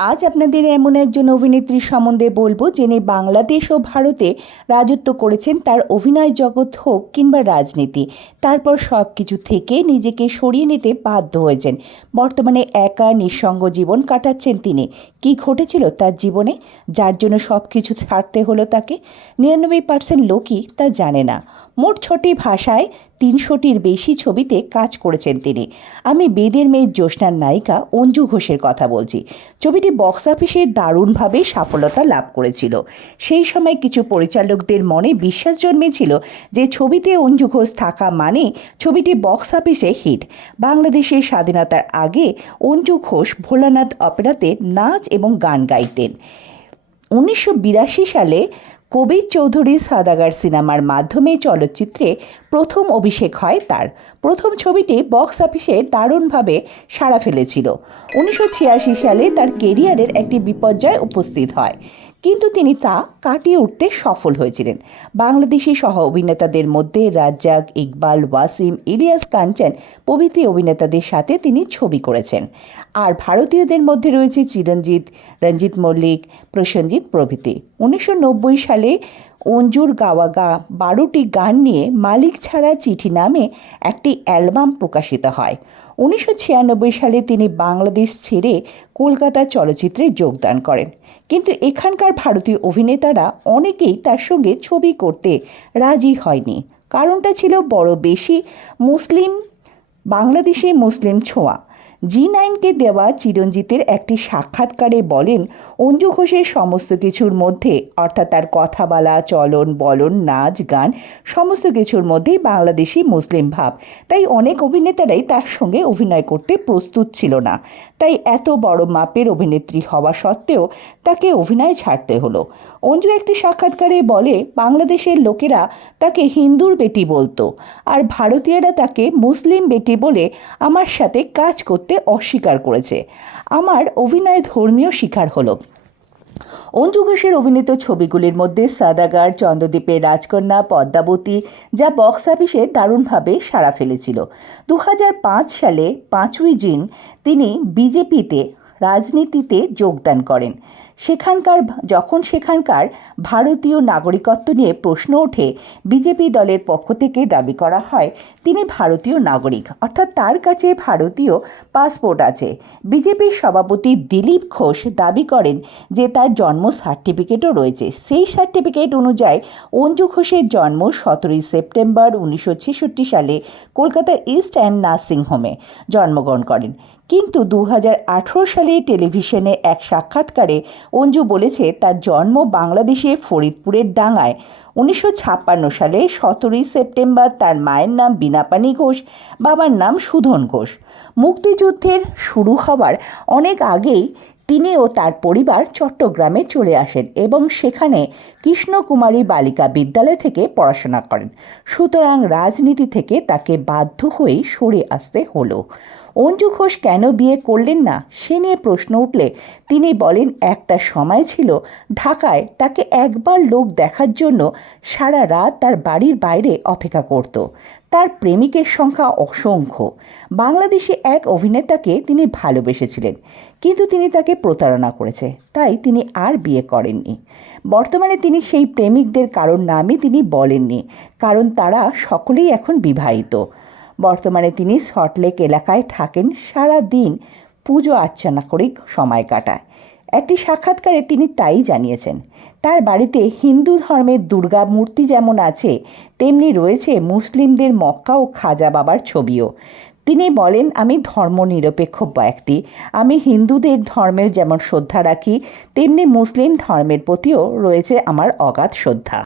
আজ আপনাদের এমন একজন অভিনেত্রী সম্বন্ধে বলব যিনি বাংলাদেশ ও ভারতে রাজত্ব করেছেন, তার অভিনয় জগৎ হোক কিংবা রাজনীতি। তারপর সব কিছু থেকে নিজেকে সরিয়ে নিতে বাধ্য হয়েছেন। বর্তমানে একা নিঃসঙ্গ জীবন কাটাচ্ছেন তিনি। কি ঘটেছিল তার জীবনে? যার জন্য সব কিছু ছাড়তে হলো তাকে? নিরানব্বই পার্সেন্ট লোকই তা জানে না। মোট ছটি ভাষায় তিনশোটির বেশি ছবিতে কাজ করেছেন তিনি। আমি বেদের মেয়ের জ্যোৎস্নার নায়িকা অঞ্জু ঘোষের কথা বলছি। ছবিটি বক্স অফিসে দারুণভাবে সফলতা লাভ করেছিল। সেই সময় কিছু পরিচালকদের মনে বিশ্বাস জন্মেছিল যে ছবিতে অঞ্জু ঘোষ থাকা মানে ছবিটি বক্স অফিসে হিট বাংলাদেশের স্বাধীনতার আগে অঞ্জু ঘোষ ভোলানাথ অপেরাতে নাচ এবং গান গাইতেন। উনিশশো বিরাশি সালে কবির চৌধুরী সাদাগার সিনেমার মাধ্যমে চলচ্চিত্রে প্রথম অভিষেক হয় তার। প্রথম ছবিটি বক্স অফিসে দারুণভাবে সাড়া ফেলেছিল। উনিশশো ছিয়াশি সালে তার কেরিয়ারের একটি বিপর্যয় উপস্থিত হয়। কিন্তু তিনি তা কাটিয়ে উঠতে সফল হয়েছিলেন। বাংলাদেশি সহ অভিনেতাদের মধ্যে রাজ্জাক, ইকবাল, ওয়াসিম, ইলিয়াস কাঞ্চন প্রভৃতি অভিনেতাদের সাথে তিনি ছবি করেছেন। আর ভারতীয়দের মধ্যে রয়েছে চিরঞ্জিত, রঞ্জিত মল্লিক, প্রসেনজিৎ প্রভৃতি। উনিশশো নব্বই সালে অঞ্জুর গাওয়া গা বারোটি গান নিয়ে মালিক ছাড়া চিঠি নামে একটি অ্যালবাম প্রকাশিত হয়। উনিশশো ছিয়ানব্বই সালে তিনি বাংলাদেশ ছেড়ে কলকাতা চলচ্চিত্রে যোগদান করেন। কিন্তু এখানকার ভারতীয় অভিনেতারা অনেকেই তার সঙ্গে ছবি করতে রাজি হয়নি। কারণটা ছিল বড় বেশি। মুসলিম, বাংলাদেশে মুসলিম ছোঁয়া। জি নাইনকে দেওয়া চিরঞ্জিতের একটি সাক্ষাৎকারে বলেন, অঞ্জু ঘোষের সমস্ত কিছুর মধ্যে, অর্থাৎ তার কথা বলা, চলন, বলন, নাচ, গান, সমস্ত কিছুর মধ্যেই বাংলাদেশি মুসলিম ভাব। তাই অনেক অভিনেতারাই তার সঙ্গে অভিনয় করতে প্রস্তুত ছিল না। তাই এত বড় মাপের অভিনেত্রী হওয়া সত্ত্বেও তাকে অভিনয় ছাড়তে হলো। অঞ্জু একটি সাক্ষাৎকারে বলে, বাংলাদেশের লোকেরা তাকে হিন্দুর বেটি বলতো, আর ভারতীয়রা তাকে মুসলিম বেটি বলে আমার সাথে কাজ করতে অস্বীকার করেছে। আমার অভিনয় ধর্মীয় শিকার হলো। অঞ্জু ঘোষের অভিনীত ছবিগুলির মধ্যে সাদাগার, চন্দ্রদ্বীপের রাজকন্যা, পদ্মাবতী যা বক্স অফিসে দারুণভাবে সাড়া ফেলেছিল। দু হাজার পাঁচ সালে পাঁচই জুন তিনি বিজেপিতে, রাজনীতিতে যোগদান করেন। সেখানকার যখন সেখানকার ভারতীয় নাগরিকত্ব নিয়ে প্রশ্ন ওঠে, বিজেপি দলের পক্ষ থেকে দাবি করা হয়, তিনি ভারতীয় নাগরিক। অর্থাৎ তার কাছে ভারতীয় পাসপোর্ট আছে। বিজেপির সভাপতি দিলীপ ঘোষ দাবি করেন যে তার জন্ম সার্টিফিকেটও রয়েছে। সেই সার্টিফিকেট অনুযায়ী অঞ্জু ঘোষের জন্ম সতেরোই সেপ্টেম্বর উনিশশো ছেষট্টি সালে কলকাতা ইস্ট অ্যান্ড নার্সিং হোমে জন্মগ্রহণ করেন। কিন্তু দু হাজার আঠারো সালে টেলিভিশনে এক সাক্ষাৎকারে অঞ্জু বলেছে তার জন্ম বাংলাদেশের ফরিদপুরের ডাঙায়। উনিশশো ছাপ্পান্ন সালে সতেরোই সেপ্টেম্বর তার মায়ের নাম বীণাপানি ঘোষ, বাবার নাম সুধন ঘোষ। মুক্তিযুদ্ধের শুরু হবার অনেক আগেই তিনি ও তার পরিবার চট্টগ্রামে চলে আসেন এবং সেখানে কৃষ্ণকুমারী বালিকা বিদ্যালয় থেকে পড়াশোনা করেন। সুতরাং রাজনীতি থেকে তাকে বাধ্য হয়েই সরে আসতে হলো। অঞ্জু ঘোষ কেন বিয়ে করলেন না? সে নিয়ে প্রশ্ন উঠলে তিনি বলেন, একটা সময় ছিল ঢাকায় তাকে একবার লোক দেখার জন্য সারা রাত তার বাড়ির বাইরে অপেক্ষা করত। তার প্রেমিকের সংখ্যা অসংখ্য। বাংলাদেশে এক অভিনেতাকে তিনি ভালোবেসেছিলেন, কিন্তু তিনি তাকে প্রতারণা করেছে, তাই তিনি আর বিয়ে করেননি। বর্তমানে তিনি সেই প্রেমিকদের কারোর নামই তিনি বলেননি, কারণ তারা সকলেই এখন বিবাহিত। বর্তমানে তিনি সল্টলেক এলাকায় থাকেন সারা দিন পুজো আর্চনা করে সময় কাটায়। একটি সাক্ষাৎকারে তিনি তাই জানিয়েছেন, তার বাড়িতে হিন্দু ধর্মের দুর্গা মূর্তি যেমন আছে, তেমনি রয়েছে মুসলিমদের মক্কা ও খাজা বাবার ছবিও। তিনি বলেন, আমি ধর্মনিরপেক্ষ ব্যক্তি। আমি হিন্দুদের ধর্মের যেমন শ্রদ্ধা রাখি, তেমনি মুসলিম ধর্মের প্রতিও রয়েছে আমার অগাধ শ্রদ্ধা।